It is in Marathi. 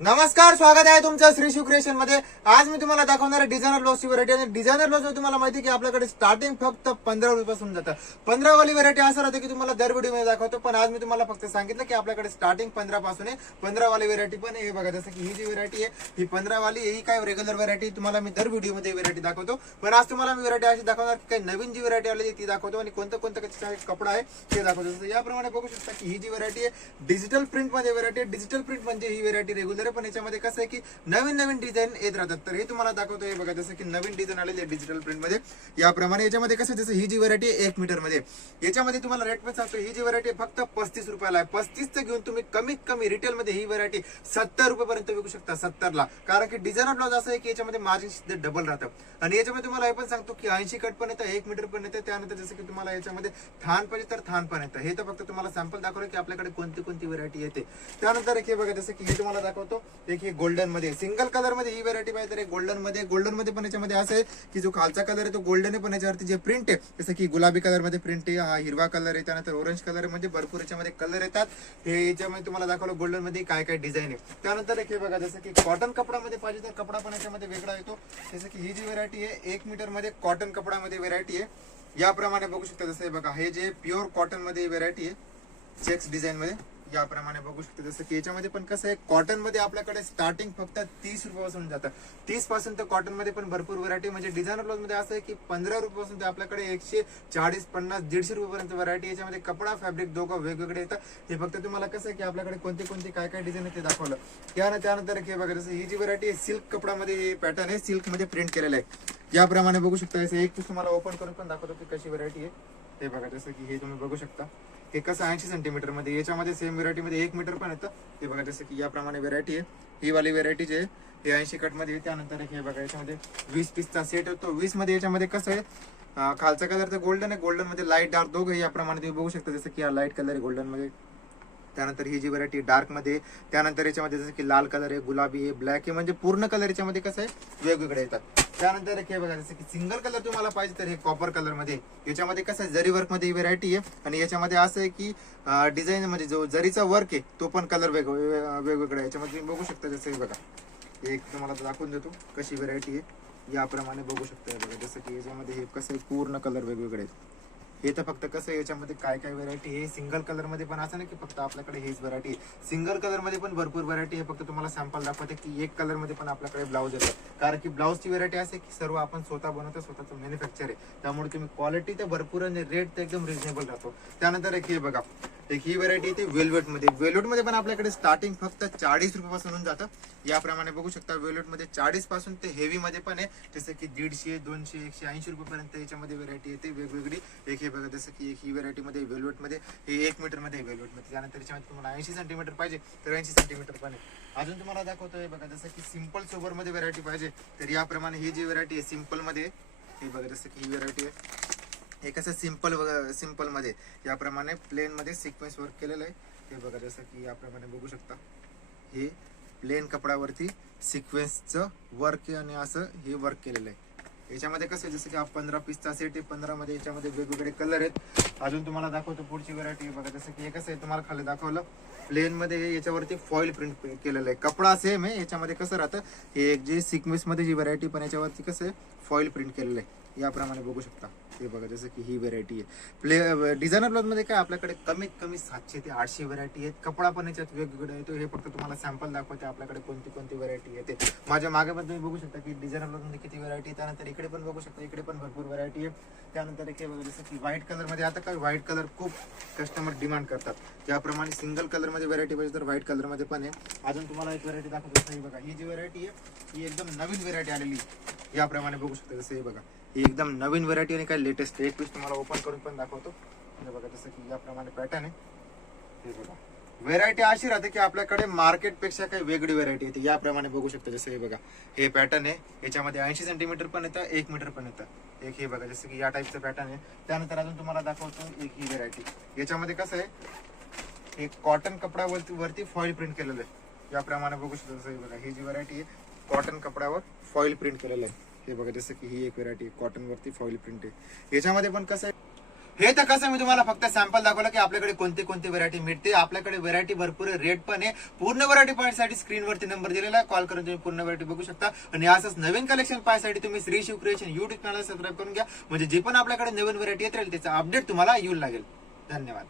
नमस्कार, स्वागत आहे तुमचं श्री शिव क्रिएशन मध्ये. आज मी तुम्हाला दाखवणार आहे डिझायनर ब्लाउजची व्हरायटी. आणि डिझायनर ब्लाउज तुम्हाला माहिती की आपल्याकडे स्टार्टिंग फक्त 15 रुपयापासून जातं. 15 वाली व्हरायटी असं राहते की तुम्हाला दर व्हिडिओ मध्ये दाखवतो, पण आज मी तुम्हाला फक्त सांगितलं की आपल्याकडे स्टार्टिंग 15 पासून आहे. 15 वाली व्हरायटी पण आहे. हे बघा, जसं की ही जी व्हरायटी आहे ही 15 वाली, ही काय रेग्युलर व्हरायटी तुम्हाला मी दर व्हिडिओ मध्ये व्हरायटी दाखवतो. पण आज तुम्हाला मी व्हरायटी अशी दाखवणार की काही नवीन जी व्हरायटी आली ती दाखवतो आणि कोणतं कोणतं कपडा आहे ते दाखवतो. जसं याप्रमाणे बघू शकता की ही जी व्हरायटी आहे डिजिटल प्रिंट मध्ये व्हरायटी. डिजिटल प्रिंट म्हणजे ही व्हरायटी रेग्युलर आहे, पण याच्यामध्ये कसं आहे की नवीन नवीन डिझाईन येत राहतात. तर हे तुम्हाला दाखवतो. हे बघा, जसं की नवीन डिझाईन आलेली आहे डिजिटल प्रिंट मध्ये. याप्रमाणे याच्यामध्ये कसं, जसं ही जी व्हरायटी 1 मीटर मध्ये, याच्यामध्ये तुम्हाला रेट पण सांगतो. ही जी व्हरायटी फक्त 35 रुपयाला आहे. 35 घेऊन तुम्ही कमीत कमी रिटेल मध्ये ही व्हरायटी 70 रुपयापर्यंत विकू शकता. 70 ला. कारण की डिझायनर ब्लाउज असं आहे की याच्यामध्ये मार्जिन डबल राहतं. आणि याच्यामध्ये तुम्हाला हे पण सांगतो की 80 कट पण येतं, 1 मीटर पण येतं. त्यानंतर जसं की तुम्हाला याच्यामध्ये थान पाहिजे तर थान पण येतं. हे तर फक्त तुम्हाला सॅम्पल दाखवलं की आपल्याकडे कोणती कोणती व्हरायटी येते. त्यानंतर एक हे बघा, जसं की हे तुम्हाला दाखवतो. एक हे गोल्डन मध्ये सिंगल कलर मध्ये ही व्हरायटी पाहिजे तर गोल्डन मध्ये पण याच्यामध्ये असं आहे की जो खालचा कलर आहे तो गोल्डन आहे, पण याच्यावरती जे प्रिंट आहे जसं की गुलाबी कलर मध्ये प्रिंट आहे, हा हिरवा कलर आहे, त्यानंतर ऑरेंज कलर म्हणजे भरपूर याच्यामध्ये कलर येतात. हे याच्यामध्ये तुम्हाला दाखवलं गोल्डन मध्ये काय काय डिझाईन आहे. त्यानंतर एक हे बघा, जसं की कॉटन कपडामध्ये पाहिजे तर कपडा पण याच्यामध्ये वेगळा येतो. जसं की ही जी व्हरायटी आहे 1 मीटर मध्ये कॉटन कपडामध्ये व्हरायटी आहे. याप्रमाणे बघू शकता. जसं हे बघा, हे जे प्युअर कॉटन मध्ये व्हरायटी आहे चेक्स डिझाईन मध्ये. याप्रमाणे बघू शकतो. जसं की याच्यामध्ये पण कसं आहे, कॉटन मध्ये आपल्याकडे स्टार्टिंग फक्त 30 रुपयापासून जातं. 30 पासून तर कॉटन मध्ये पण भरपूर व्हरायटी. म्हणजे डिझायनर ब्लाउज मध्ये असं आहे की 15 रुपयापासून ते आपल्याकडे 140, 50, 150 रुपयापर्यंत व्हरायटी. याच्यामध्ये कपडा फॅब्रिक दोघं वेगवेगळे येतात. हे फक्त तुम्हाला कसं आहे की आपल्याकडे कोणते कोणते काय काय डिझाईन आहे ते दाखवलं. त्यानंतर हे बघा, जसं ही जी व्हरायटी आहे सिल्क कपडामध्ये पॅटर्न आहे, सिल्क मध्ये प्रिंट केलेलं आहे. याप्रमाणे बघू शकता. एक पीस तुम्हाला ओपन करून पण दाखवतो की कशी व्हरायटी आहे. हे बघा, जसं की हे तुम्ही बघू शकता. हे कसं 80 सेंटीमीटर मध्ये, याच्यामध्ये सेम व्हरायटी मध्ये 1 मीटर पण येतं. हे बघा, जसं की याप्रमाणे व्हरायटी आहे. ही वाली व्हरायटी जे हे 80 कट मध्ये. त्यानंतर हे बघा, याच्यामध्ये 20 पीसचा सेट होतो. 20 मध्ये याच्यामध्ये कसं आहे, खालचा कलर तर गोल्डन आहे, गोल्डन मध्ये लाईट डार्क दोघं याप्रमाणे तुम्ही बघू शकता. जसं की हा लाईट कलर आहे गोल्डन मध्ये. त्यानंतर ही जी व्हरायटी डार्क मध्ये. त्यानंतर याच्यामध्ये जसं की लाल कलर आहे, गुलाबी आहे, ब्लॅक आहे, म्हणजे पूर्ण कलर याच्यामध्ये कसं आहे वेगवेगळे येतात. त्यानंतर हे बघा, जसं की सिंगल कलर तुम्हाला पाहिजे तर हे कॉपर कलर मध्ये. याच्यामध्ये कसं आहे जरी वर्क मध्ये व्हरायटी आहे. आणि याच्यामध्ये असं आहे की डिझाईन म्हणजे जो जरीचा वर्क आहे तो पण कलर वेगवेगळा याच्यामध्ये तुम्ही बघू शकता. जसं हे बघा, एक तुम्हाला दाखवून देतो कशी व्हरायटी आहे. याप्रमाणे बघू शकता. हे बघा, जसं की याच्यामध्ये हे कसं आहे पूर्ण कलर वेगवेगळे आहेत. हे तर फक्त कसं याच्यामध्ये काय काय व्हरायटी आहे. सिंगल कलर मध्ये पण असं नाही की फक्त आपल्याकडे हीच व्हरायटी आहे. सिंगल कलर मध्ये पण भरपूर व्हरायटी आहे. फक्त तुम्हाला सॅम्पल दाखवते की एक कलर मध्ये पण आपल्याकडे ब्लाऊज येतात. कारण की ब्लाऊजची व्हरायटी असे की सर्व आपण स्वतः बनवतो, स्वतःचं मॅन्युफॅक्चर आहे. त्यामुळे तुम्ही क्वालिटी तर भरपूर आणि रेट तर एकदम रिजनेबल राहतो. त्यानंतर एक हे बघा, एक ही व्हरायटी येते वेल्वेट मध्ये. वेल्वेट मध्ये पण आपल्याकडे स्टार्टिंग फक्त 40 रुपयापासून होऊन जातं. याप्रमाणे बघू शकता. वेल्वेट मध्ये 40 पासून ते हेवी मध्ये पण आहे. जसं की 150, 200, 180 रुपयापर्यंत याच्यामध्ये व्हरायटी येते वेगवेगळी. एक हे बघा, जसं की ही व्हरायटी मध्ये वेल्वेट मध्ये, हे 1 मीटर मध्ये वेल्वेट मध्ये. त्यानंतर याच्यामध्ये तुम्हाला 80 सेंटीमीटर पाहिजे तर 80 सेंटीमीटर पण आहे. अजून तुम्हाला दाखवतोय बघा, जसं की सिंपल सोबर मध्ये व्हरायटी पाहिजे तर याप्रमाणे ही जी व्हरायटी आहे सिंपल मध्ये. हे बघा, जसं की ही व्हरायटी आहे. हे कसं सिंपल मध्ये याप्रमाणे प्लेन मध्ये सिक्वेन्स वर्क केलेलं आहे. हे बघा, जसं की याप्रमाणे बघू शकता. हे प्लेन कपड्यावरती सिक्वेन्सचं वर्क आहे आणि असं हे वर्क केलेलं आहे. याच्यामध्ये कसं आहे, जसं की हा 15 पीसचा सेट आहे. 15 मध्ये याच्यामध्ये वेगवेगळे कलर आहेत. अजून तुम्हाला दाखवतो पुढची व्हरायटी. बघा, जसं की हे कसं आहे तुम्हाला खाली दाखवलं प्लेन मध्ये, याच्यावरती फॉईल प्रिंट केलेलं आहे. कपडा सेम आहे. याच्यामध्ये कसं राहतं, हे एक जे सिक्वेन्स मध्ये जी व्हरायटी पण याच्यावरती कसं आहे फॉईल प्रिंट केलेलं आहे. याप्रमाणे बघू शकता. हे बघा, जसं की ही व्हरायटी आहे. डिझायनर ब्लाउज मध्ये काय आपल्याकडे कमीत कमी 700 ते 800 व्हरायटी आहेत. कपडा पण याच्यात वेगवेगळा येतो. हे फक्त तुम्हाला सॅम्पल दाखवते आपल्याकडे कोणती कोणती व्हरायटी येते. माझ्या मागे पण तुम्ही बघू शकता की डिझायनर ब्लाउज मध्ये किती व्हरायटी. त्यानंतर इकडे पण बघू शकता, इकडे पण भरपूर व्हरायटी आहे. त्यानंतर एक बघा, जसं की व्हाईट कलर मध्ये. आता काय व्हाईट कलर खूप कस्टमर डिमांड करतात. त्याप्रमाणे सिंगल कलर मध्ये व्हरायटी पाहिजे तर व्हाईट कलर मध्ये पण आहे. अजून तुम्हाला एक व्हरायटी दाखवतो. ही बघा, ही जी व्हरायटी आहे ही एकदम नवीन व्हरायटी आलेली. याप्रमाणे बघू शकता. जसं हे बघा, ही एकदम नवीन व्हरायटी आणि काय लेटेस्ट. एक पीस तुम्हाला ओपन करून पण दाखवतो. हे बघा, जसं की याप्रमाणे पॅटर्न आहे. हे बघा, व्हरायटी अशी राहते की आपल्याकडे मार्केट पेक्षा काही वेगळी व्हरायटी येते. याप्रमाणे बघू शकता. जसं हे बघा, हे पॅटर्न आहे. याच्यामध्ये 80 सेंटीमीटर पण येतं, 1 मीटर पण येतं. एक हे बघा, जसं की या टाईपचं पॅटर्न आहे. त्यानंतर अजून तुम्हाला दाखवतो एक ही व्हरायटी. याच्यामध्ये कसं आहे, एक कॉटन कपड्यावरती फॉईल प्रिंट केलेलं आहे. याप्रमाणे बघू शकता. जसं हे बघा, ही जी व्हरायटी आहे कॉटन कपड्यावर फॉईल प्रिंट केलेलं आहे. हे बघा, जसं की ही एक व्हरायटी कॉटन वरती फॉईल प्रिंट आहे. याच्यामध्ये पण कसं आहे, हे तर कसं मी तुम्हाला फक्त सॅम्पल दाखवलं की आपल्याकडे कोणती कोणती व्हरायटी मिळते. आपल्याकडे व्हरायटी भरपूर रेट पण आहे. पूर्ण व्हरायटी पाहण्यासाठी स्क्रीनवरती नंबर दिलेला आहे, कॉल करून तुम्ही पूर्ण व्हरायटी बघू शकता. आणि असंच नवीन कलेक्शन पाहण्यासाठी तुम्ही Shri Shiv creation YouTube channel subscribe करून घ्या, म्हणजे जे पण आपल्याकडे नवीन व्हरायटी येत राहील त्याचा अपडेट तुम्हाला येऊ लागेल. धन्यवाद.